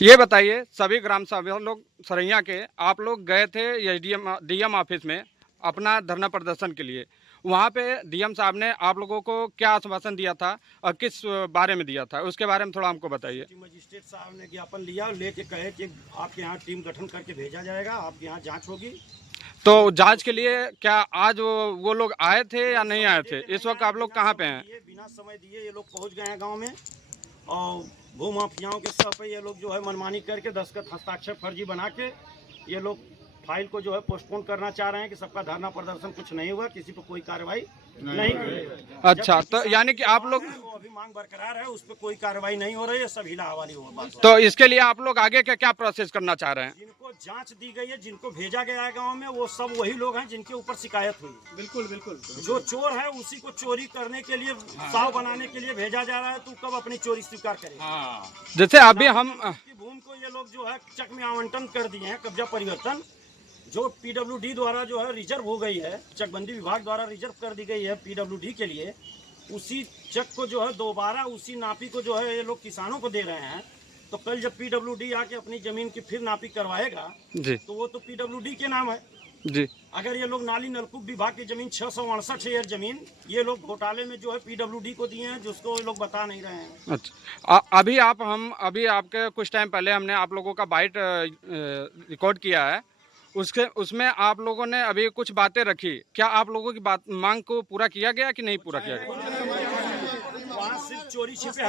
ये बताइए, सभी ग्राम सभा लोग सरैया के आप लोग गए थे एसडीएम डीएम ऑफिस में अपना धरना प्रदर्शन के लिए। वहाँ पे डीएम साहब ने आप लोगों को क्या आश्वासन दिया था और किस बारे में दिया था, उसके बारे में थोड़ा हमको बताइए। मजिस्ट्रेट साहब ने ज्ञापन लिया, लेके कहे कि आपके यहाँ टीम गठन करके भेजा जाएगा, आपके यहाँ जांच होगी। तो जांच के लिए क्या आज वो लोग आए थे या नहीं आए थे? इस वक्त आप लोग कहाँ पे हैं? बिना समय दिए ये लोग पहुँच गए हैं गाँव में, और भू माफियाओं के सर पे ये लोग जो है मनमानी करके दस्तखत हस्ताक्षर फर्जी बना के ये लोग फाइल को जो है पोस्टपोन करना चाह रहे हैं कि सबका धरना प्रदर्शन कुछ नहीं हुआ, किसी पर कोई कार्रवाई नहीं की। अच्छा, तो यानी कि आप लोग अभी मांग बरकरार है, उस पर कोई कार्रवाई नहीं हो रही है, सब हिला हवाली हो बात। तो इसके लिए आप लोग आगे का क्या प्रोसेस करना चाह रहे हैं? जिनको जांच दी गई है, जिनको भेजा गया है गांव में, वो सब वही लोग हैं जिनके ऊपर शिकायत हुई। बिल्कुल बिल्कुल। जो चोर है उसी को चोरी करने के लिए, साव बनाने के लिए भेजा जा रहा है। तू कब अपनी चोरी स्वीकार करेगा? जैसे अभी हम भूमि को ये लोग जो है चक में आवंटन कर दिए हैं, कब्जा परिवर्तन जो पीडब्ल्यूडी द्वारा जो है रिजर्व हो गई है, चकबंदी विभाग द्वारा रिजर्व कर दी गई है पीडब्ल्यूडी के लिए, उसी चक को जो है दोबारा उसी नापी को जो है ये लोग किसानों को दे रहे हैं। तो कल जब पीडब्ल्यूडी आके अपनी जमीन की फिर नापी करवाएगा जी, तो वो तो पीडब्ल्यूडी के नाम है जी। अगर ये लोग नाली नलकूप विभाग की जमीन 668 हेक्टेयर जमीन ये लोग घोटाले में जो है पीडब्ल्यूडी को दिए हैं, जिसको ये लोग बता नहीं रहे हैं। अच्छा, अभी आपके कुछ टाइम पहले हमने आप लोगों का बाइट रिकॉर्ड किया है, उसमें आप लोगों ने अभी कुछ बातें रखी। क्या आप लोगों की मांग को पूरा किया गया कि नहीं पूरा किया गया? वहाँ सिर्फ चोरी छिपे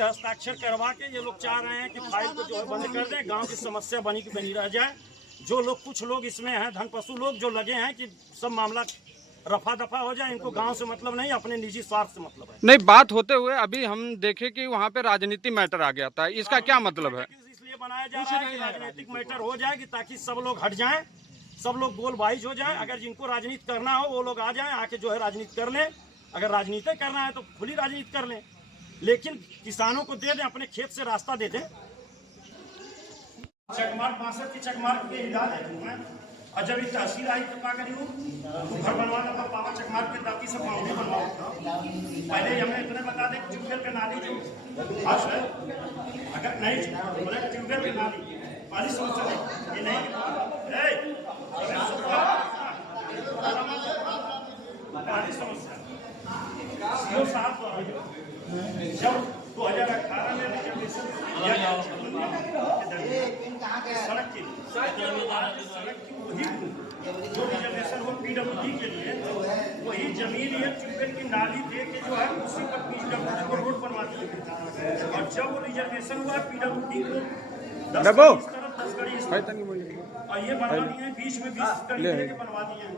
हस्ताक्षर करवा के ये लोग चाह रहे हैं कि फाइल को जो है बंद कर दें, गांव की समस्या बनी की बनी रह जाए। जो लोग कुछ लोग इसमें हैं धनपशु लोग जो लगे हैं कि सब मामला रफा दफा हो जाए, इनको गांव से मतलब नहीं, अपने निजी स्वार्थ से मतलब है। नहीं, बात होते हुए अभी हम देखे कि वहाँ पे राजनीति मैटर आ गया था, इसका क्या मतलब है? इसलिए बनाया जा रहा है कि राजनीतिक मैटर हो जाएगी ताकि सब लोग हट जाएं, सब लोग गोल बाइज हो जाए। अगर जिनको राजनीति करना हो वो लोग आ जाएं, आके जो है राजनीति कर लें। अगर राजनीति करना है तो खुली राजनीति कर लें, लेकिन किसानों को दे दें, अपने खेत से रास्ता दे दें। चकमार्ग 62 की चकमार्ग के हिदायत है, और जब ये तहसील आई तो क्या करी, घर बनवाना था पावर चकमार्ग के ताकि सब बाउंड्री बनवाओ। पहले हमें इतना बता दें कि ट्यूबवेल पे नाली जो है, अगर नहीं बोले ट्यूबवेल पे नाली पहली समस्या ये नहीं पहली समस्या सीओ साहब जब 2018 में रिजर्वेशन सड़क की वही जो रिजर्वेशन हो पीडब्ल्यूडी के लिए, वही जमीन ये ट्यूबवेल की नाली दे के जो है उसी पर पीडब्ल्यूडी को रोड बनवा दी। और जब वो रिजर्वेशन हुआ पीडब्ल्यूडी को 10 कड़ी और ये बनवा दिए हैं, बीच में 20 कड़ी लेके बनवा दिए हैं।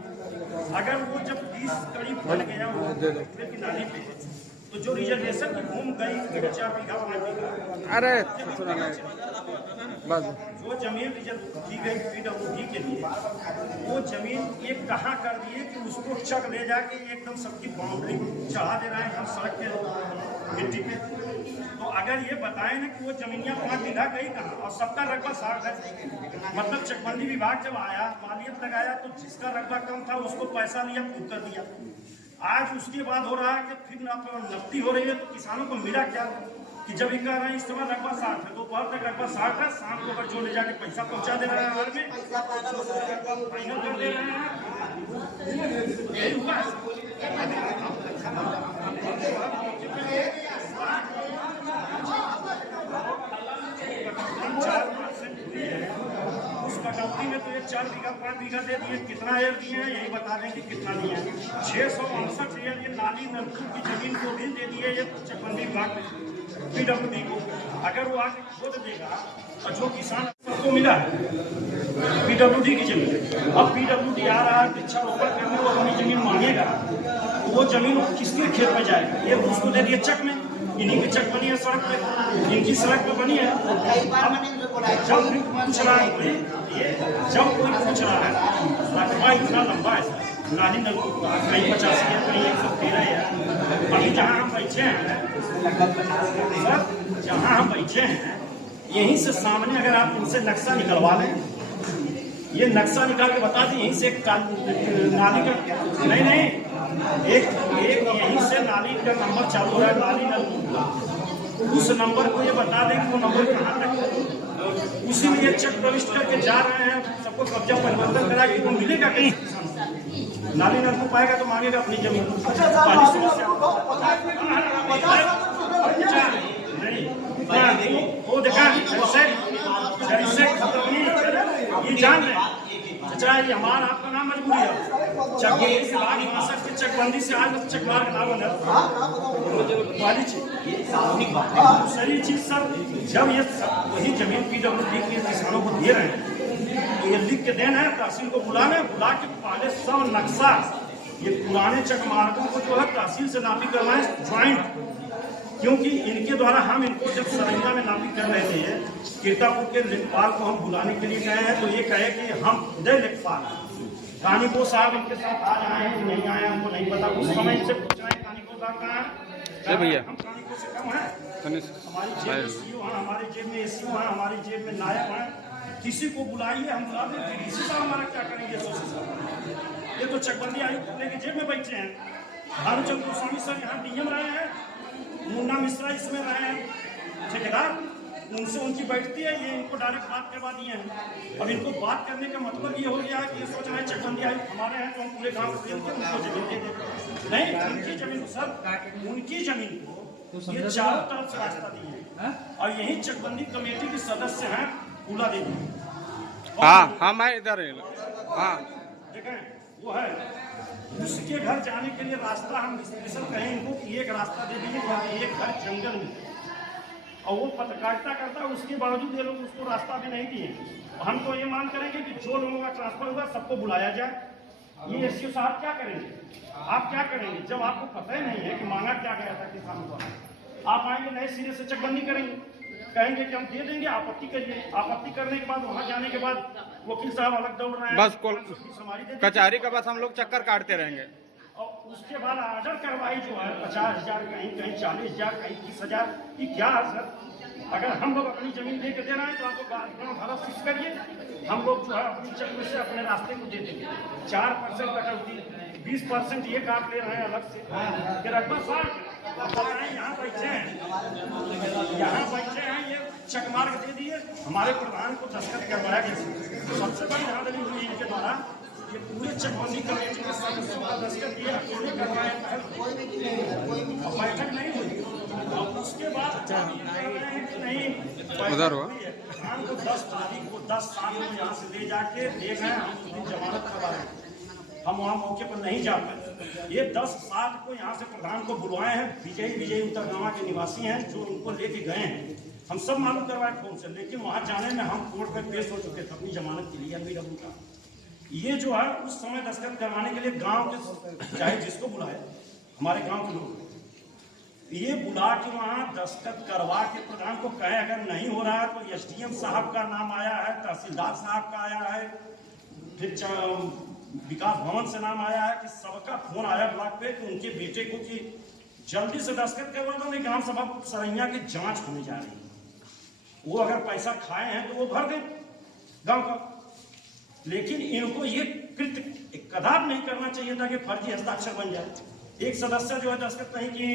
अगर वो जब 20 कड़ी बन गया ट्यूबवेल की नाली पे, तो जो रिजर्वेशन की भूमि गई 4 बीघा 5 बीघा, अरे जो जमीन रिजर्व की गई पीडब्ल्यूडी के लिए, वो जमीन एक कहाँ कर दिए कि उसको चक ले जाके एकदम सबकी बाउंड्री चढ़ा दे रहे हैं हम सड़क के मिट्टी पे। तो अगर ये बताएं ना कि वो जमीनियाँ 5 बीघा गई कहाँ, और सबका रकबा 60 है, मतलब चकबंदी विभाग जब आया मालियत लगाया तो जिसका रकबा कम था उसको पैसा लिया, खुद कर दिया। आज उसके बाद हो रहा है कि फिर नकदी हो रही है। तो किसानों को मिला क्या कि जब ये कह रहे हैं इस समय रकबा 60 है, दोपहर तक रकबा 60 है, शाम को अगर जो ले जाके पैसा पहुंचा दे रहे हैं हार में, फाइनल कर दे रहे हैं। यही हुआ उस कटौती में तो ये 4 बीघा 5 बीघा दे दिए, कितना एयर दिए हैं यही बता दें कि कितना दिए हैं। 668 एयर ये नाली नलकूप की जमीन को भी दे दिए ये चकबंदी विभाग पीडब्ल्यूडी को। अगर वो आके खोद देगा और जो किसान सबको मिला है पीडब्ल्यूडी की जमीन, अब पीडब्ल्यूडी आ रहा है वृक्षारोपण करने, वो अपनी जमीन मांगेगा तो वो जमीन किसके खेत में जाएगा? ये उसको दे दिए चक में, इन्हीं की चक बनी है सड़क पे, इनकी सड़क पे बनी है। जब पूछ रहा है जब कोई पूछ रहा है रकबा इतना लंबा है, नाली नलकूप कहीं 85 है, कहीं 113 है। अभी जहाँ हम बैठे हैं सर, जहाँ हम बैठे हैं यहीं से सामने अगर आप इनसे नक्शा निकलवा लें, ये नक्शा निकाल के बता दें यहीं से एक नाली का नहीं एक यहीं से नाली का नंबर चालू है, नाली नलकूप उस नंबर को ये बता दें कि वो नंबर कहाँ तक है। उसी में ये चेक प्रविष्ट करके जा रहे हैं, सबको कब्जा परिवर्तन करा कि वो मिलेगा कैसे? नाली नल को पाएगा तो मांगेगा अपनी जमीन। पानी समस्या नहीं वो देखा जैसे खतरनी ये जान रहे अच्छा ये हमारा आपका नाम मजबूरी है चकबंदी से आगे मासक के चकबंदी से आज चकवार का नाम है वाली चीज सही चीज सर जब ये वही जमीन PWD के किसानों को दे रहे हैं तो ये लिख के देना है तहसील को बुला के पहले सब नक्शा ये पुराने चकमार्गों को जो है तहसील से नापी करवाएं ज्वाइंट, क्योंकि इनके द्वारा हम इनको जब सरैया में नापी कर रहे थे कीर्तापुर के लेखपाल को हम बुलाने के लिए गए हैं तो ये कहे कि हम उदय लेखपाल कानीको साहब इनके साथ आज आए हैं कि नहीं आए हमको नहीं पता। उस समय इनसे पूछ रहे हैं कानीको साहब कहाँ है भैया हम कानीको से कम है, हमारी जेब में सीओ हैं, हमारी जेब में एसीओ हैं, हमारी जेब में नायब हैं, किसी को बुलाइए हम बुला देते हैं। इसी साहब हमारा क्या करेंगे ये तो चकबंदी आयुक्त लेके जेब में बैठे हैं। भानुचंद्र गोस्वामी सर यहाँ डीएम रहे हैं, मुन्ना मिश्रा इसमें रहे हैं ठेकेदार, उनसे उनकी बैठती है, ये इनको डायरेक्ट बात करवा दिए हैं। अब इनको बात करने का मतलब ये हो गया है कि ये सोच रहे हैं चकबंदी आयुक्त हमारे हैं तो हम पूरे गाँव को खेलते उनको जमीन दे दें। नहीं, उनकी जमीन सर उनकी जमीन को ये चारों तरफ से रास्ता दिए हैं और यही चकबंदी कमेटी के सदस्य हैं फूला देवी। हाँ मैं इधर हाँ देखें वो है उसके घर जाने के लिए रास्ता हम स्पेशल कहें इनको कि एक रास्ता दे दीजिए क्योंकि एक घर जंगल में और वो पत्रकारिता करता है, उसके बावजूद ये लोग उसको रास्ता भी नहीं दिए। हम तो ये मांग करेंगे कि जो लोगों का ट्रांसफर होगा सबको बुलाया जाए। ये एसडीओ साहब क्या करेंगे, आप क्या करेंगे जब आपको पता ही नहीं है कि मांगा क्या गया था किसानों को। आप आएंगे नए सिरे से चकबंदी करेंगे, कहेंगे कि हम दे देंगे, आपत्ति करिए। आपत्ति करने के बाद वहां जाने के बाद वकील साहब अलग दौड़ रहे हैं, बस कचहरी का बस हम लोग चक्कर काटते रहेंगे। और उसके बाद ऑर्डर कार्रवाई जो है 50,000 कहीं 40,000 कहीं 30,000 ये क्या है सर? अगर हम लोग अपनी जमीन दे के दे रहे हैं तो आपको भारत फिक्स करिए, हम लोग जो है अपनी जमीन से अपने रास्ते को दे देंगे। 4% कटौती 20% ये काट ले रहे हैं अलग से। फिर अकबर साहब यहाँ बैठे हैं ये चकमार्ग दे दिए, हमारे प्रधान को दस्तखत करवाया गया। सबसे बड़ी धांधली हुई इनके द्वारा, ये पूरे चकबंदी कमेटी के सदस्यों का दस्तखत दिया अकेले करवाया, बैठक नहीं हुई। और उसके बाद नहीं उधर हुआ प्रधान को 10 तारीख को 10 साल को यहाँ से ले जाके दे गए, हम जमानत करवा रहे हैं, हम वहाँ मौके पर नहीं जा पाए। ये 10 साल को यहाँ से प्रधान को बुलवाए हैं, विजय उत्तरगामा के निवासी हैं जो इनको लेके गए हैं, हम सब मालूम करवाए फोन से, लेकिन वहाँ जाने में हम कोर्ट में पेश हो चुके थे अपनी जमानत के लिए PW का। ये जो है उस समय दस्तखत करवाने के लिए गांव के चाहे जिसको बुलाए हमारे गांव के लोग ये बुला के वहाँ दस्तखत करवा के प्रधान को कहे अगर नहीं हो रहा है तो SDM साहब का नाम आया है, तहसीलदार साहब का आया है, फिर विकास भवन से नाम आया है कि सबका फोन आया ब्लॉक पे कि उनके बेटे को कि जल्दी से दस्तखत करवा दो, नहीं ग्राम सभा सरैया की जांच होने जा रही है। वो अगर पैसा खाए हैं तो वो भर दें गांव का, लेकिन इनको ये कृत्य कदाप नहीं करना चाहिए था कि फर्जी हस्ताक्षर बन जाए। एक सदस्य जो है दस्तखत नहीं की